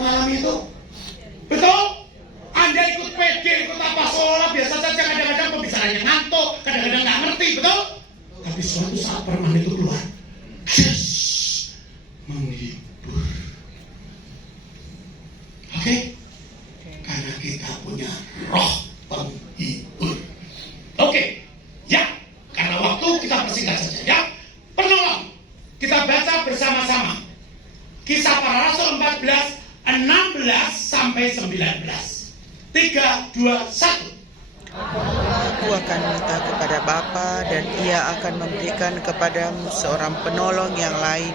mengalami itu. Betul? Anda ikut PD, ikut apa seolah biasa saja, kadang-kadang pembicaraannya ngantuk, kadang-kadang nggak ngerti, betul? Tapi suatu saat permen itu keluar, yes, menghibur. Oke? Karena kita punya roh penghibur. Oke, ya, karena waktu kita persingkat saja, ya. Penolong, kita baca bersama-sama. Kisah Para Rasul 14, 16 sampai 19. 3, 2, 1. Aku akan minta kepada Bapa dan Ia akan memberikan kepadamu seorang penolong yang lain,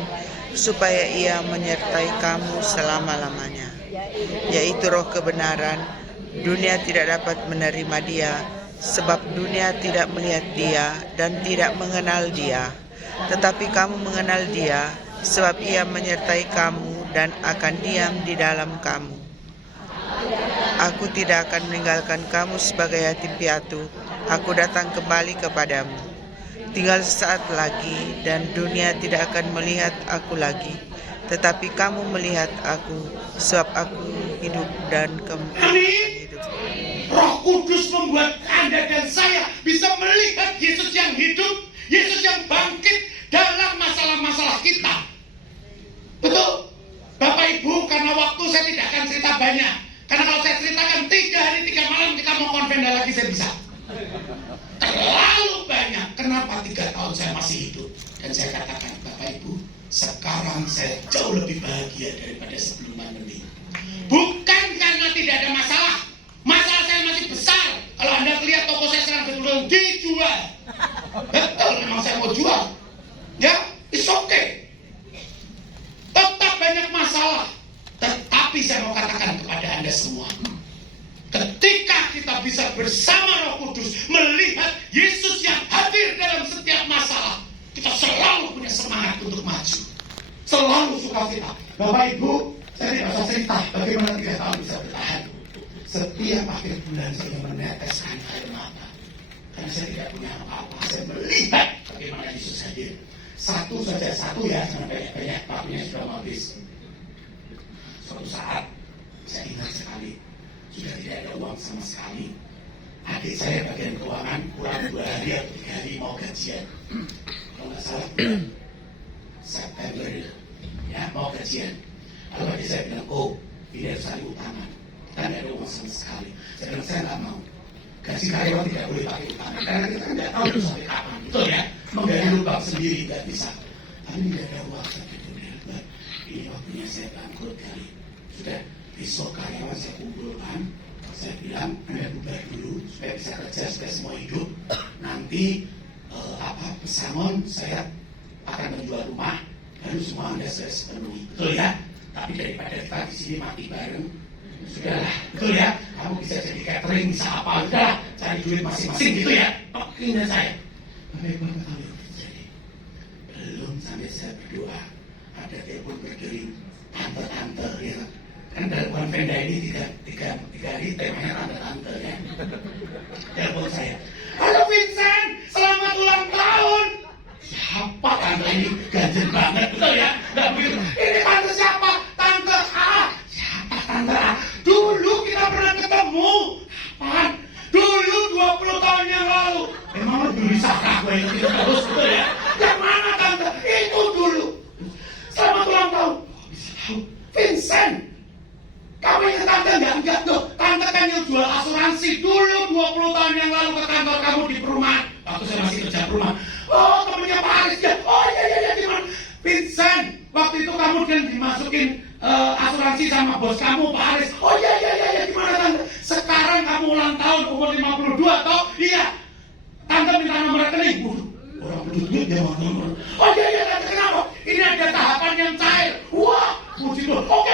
supaya Ia menyertai kamu selama-lamanya, yaitu Roh kebenaran. Dunia tidak dapat menerima Dia, sebab dunia tidak melihat Dia dan tidak mengenal Dia. Tetapi kamu mengenal Dia, sebab Ia menyertai kamu dan akan diam di dalam kamu. Aku tidak akan meninggalkan kamu sebagai yatim piatu. Aku datang kembali kepadamu. Tinggal sesaat lagi dan dunia tidak akan melihat aku lagi. Tetapi kamu melihat aku, sebab aku hidup dan kamu akan hidup. Roh Kudus membuat Anda dan saya bisa melihat Yesus yang hidup, Yesus yang bangkit dalam masalah-masalah kita. Betul? Bapak Ibu, karena waktu saya tidak akan cerita banyak. Karena kalau saya ceritakan 3 hari 3 malam kita mau konvenda lagi saya bisa. Terlalu banyak. Kenapa 3 tahun saya masih hidup? Dan saya katakan, Bapak Ibu, sekarang saya jauh lebih bahagia daripada sebelum pandemi. Bukan karena tidak ada masalah. Masalah saya masih besar. Kalau Anda lihat toko saya sekarang betul-betul dijual. Betul, memang saya mau jual. Ya, it's okay. Tetap banyak masalah. Tetapi saya mau katakan kepada Anda semua, ketika kita bisa bersama Roh Kudus melihat Yesus yang hadir dalam setiap masalah, kita selalu punya semangat untuk maju, selalu sukacita. Bapak Ibu, saya tidak usah cerita bagaimana 3 tahun bisa bertahan. Setiap akhir bulan saya meneteskan air mata, karena saya tidak punya apa-apa. Saya melihat bagaimana Yesus hadir. Satu saja, jangan banyak-banyak, waktunya sudah mau habis. Suatu saat, saya ingat sekali, sudah tidak ada uang sama sekali. Adik saya bagian keuangan kurang 2 hari atau 3 hari mau gajian. Kalau nggak salah, September ya mau gajian. Lalu adik saya bilang, oh ini harus cari utangan. Kita tidak ada uang sama sekali. Saya bilang, saya nggak mau. Gaji karyawan tidak boleh pakai utangan. Karena kita nggak tahu itu sampai kapan. Betul ya? Menggali lubang sendiri nggak bisa. Tapi tidak ada uang. Saya pikir, ini waktunya saya bangkrut kali. Sudah, besok karyawan saya kumpulkan. Saya bilang, Anda bubar dulu supaya bisa kerja, supaya semua hidup. Nanti pesangon saya akan menjual rumah, lalu semua Anda saya sepenuhi. Betul ya? Tapi daripada kita di sini mati bareng, sudahlah. Betul ya? Kamu bisa jadi catering, bisa apa? Sudahlah, cari duit masing-masing gitu ya. Ini saya. Bagaimana tahu yang terjadi? Belum sampai saya berdoa, ada telepon berdering. Tante-tante ya. Kan dalam konvenda ini tiga hari temanya tante-tante ya. Telepon saya, halo Vincent, selamat ulang tahun. Siapa tante ini? Ganjen banget, betul ya? Nggak begitu. Ini tante siapa? Tante A. Siapa tante A? Dulu kita pernah ketemu. Kapan? Dulu 20 tahun yang lalu. Emang lu dulu sakra gue yang tidak terus, betul ya? Yang mana tante? Itu dulu. Selamat ulang tahun. Bisa tahu? Vincent, kamu ingat tante enggak tuh? Tante kan yang jual asuransi dulu 20 tahun yang lalu ke kantor kamu di perumahan. Waktu saya masih kerja perumahan. Oh, temennya Pak Aris ya. Oh iya gimana? Vincent, waktu itu kamu kan dimasukin asuransi sama bos kamu Pak Aris. Oh iya gimana tante? Sekarang kamu ulang tahun umur 52 toh? Iya. Tante minta nomor rekening. Orang penduduk dia mau nomor. Oh iya tante, kenapa? Ini ada tahapan yang cair. Wah, puji Tuhan. Oke.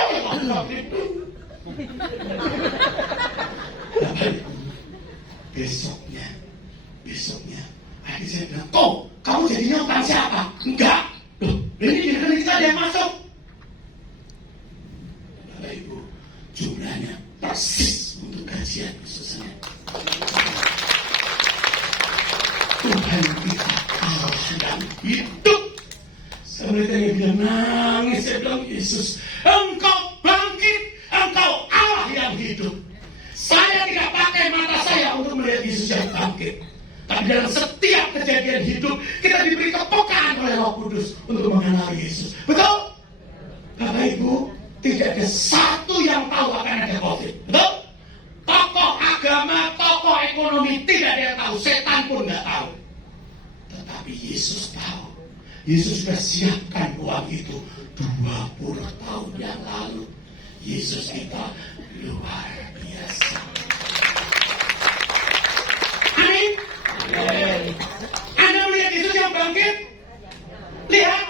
Besoknya adik saya bilang, kok kamu jadinya utang siapa? Enggak, loh, ini di rekening kita ada yang masuk. Bapak Ibu, jumlahnya persis untuk gajian khususnya. Tuhan kita kalau sedang hidup. Saya melihat yang bilang nangis, saya bilang, Yesus, Engkau bangkit, yang bangkit. Tapi dalam setiap kejadian hidup kita diberi kepekaan oleh Roh Kudus untuk mengenal Yesus. Betul? Bapak Ibu, tidak ada satu yang tahu akan ada COVID. Betul? Tokoh agama, tokoh ekonomi tidak ada yang tahu. Setan pun nggak tahu. Tetapi Yesus tahu. Yesus sudah siapkan uang itu 20 tahun yang lalu. Yesus kita luar biasa. Amin. Anda melihat Yesus yang bangkit? Lihat,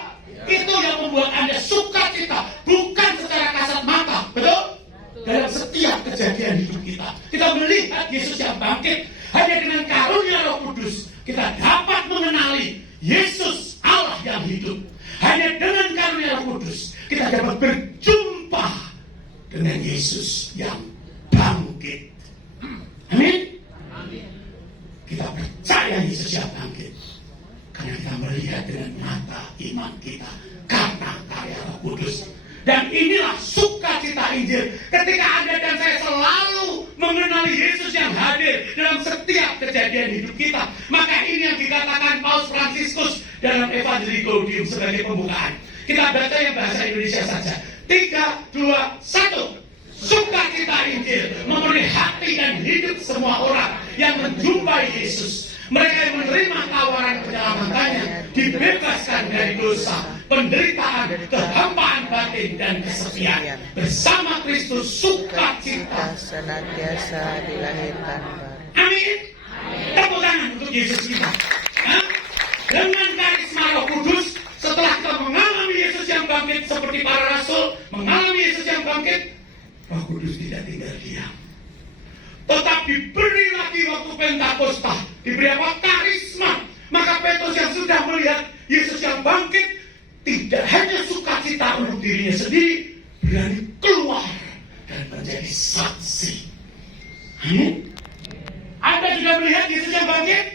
itu yang membuat Anda sukacita, bukan secara kasat mata, betul? Dalam setiap kejadian hidup kita, kita melihat Yesus yang bangkit. Hanya dengan karunia Roh Kudus kita dapat mengenali Yesus Allah yang hidup. Hanya dengan karunia Roh Kudus kita dapat berjumpa dengan Yesus yang bangkit. Amin. Kita percaya Yesus yang bangkit karena kita melihat dengan mata iman kita karena karya Roh Kudus. Dan inilah sukacita Injil ketika Anda dan saya selalu mengenali Yesus yang hadir dalam setiap kejadian hidup kita. Maka ini yang dikatakan Paus Fransiskus dalam Evangelii Gaudium sebagai pembukaan. Kita baca yang bahasa Indonesia saja. 3, 2, 1. Sukacita Injil memenuhi hati dan hidup semua orang yang menjumpai Yesus. Mereka yang menerima tawaran penyelamatannya dibebaskan dari dosa, penderitaan, kehampaan batin dan kesepian. Bersama Kristus sukacita senantiasa dilahirkan baru. Amin. Tepuk tangan untuk Yesus kita. Dengan karisma Roh Kudus, setelah kita mengalami Yesus yang bangkit seperti para rasul, mengalami Yesus yang bangkit, Roh Kudus tidak tinggal diam. Tetap diberi lagi waktu Pentakosta, diberi apa? Karisma. Maka Petrus yang sudah melihat Yesus yang bangkit, tidak hanya sukacita untuk dirinya sendiri, berani keluar dan menjadi saksi. Amin. Anda sudah melihat Yesus yang bangkit?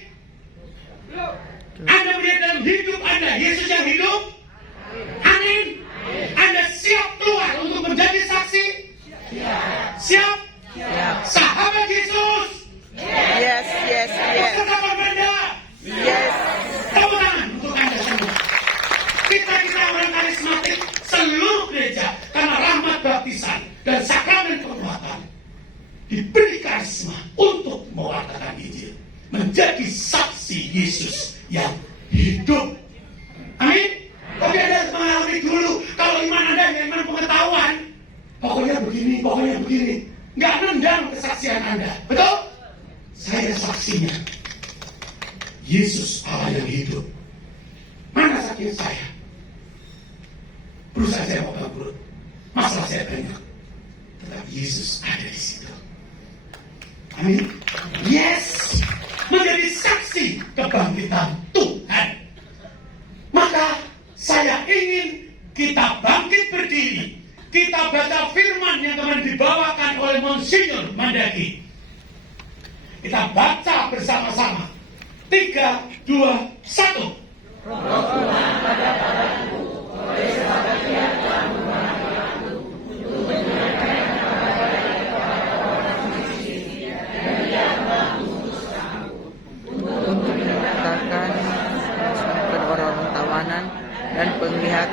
Anda melihat dalam hidup Anda Yesus yang hidup? Amin. Anda siap keluar untuk menjadi saksi? Siap? Sahabat Yesus. Yes. Sahabat Anda. Yes. Tepuk tangan untuk Anda semua. Kita orang karismatik seluruh gereja karena rahmat baptisan dan sakramen penguatan diberi karisma untuk mewartakan Injil, menjadi saksi Yesus yang hidup. Amin. Tapi Anda mengalami dulu kalau iman Anda hanya iman pengetahuan. Pokoknya begini. Nggak nendang kesaksian Anda. Betul? Saya saksinya. Yesus Allah yang hidup. Mana saksi saya? Perusahaan saya mau bangkrut. Masalah saya banyak. Tetapi Yesus ada di situ. Amin. Yes. Menjadi saksi kebangkitan Tuhan. Maka saya ingin kita bangkit berdiri. Kita baca firman yang kemarin dibawakan oleh Monsinyur Mandaki. Kita baca bersama-sama. 3, 2, 1. Roh Tuhan pada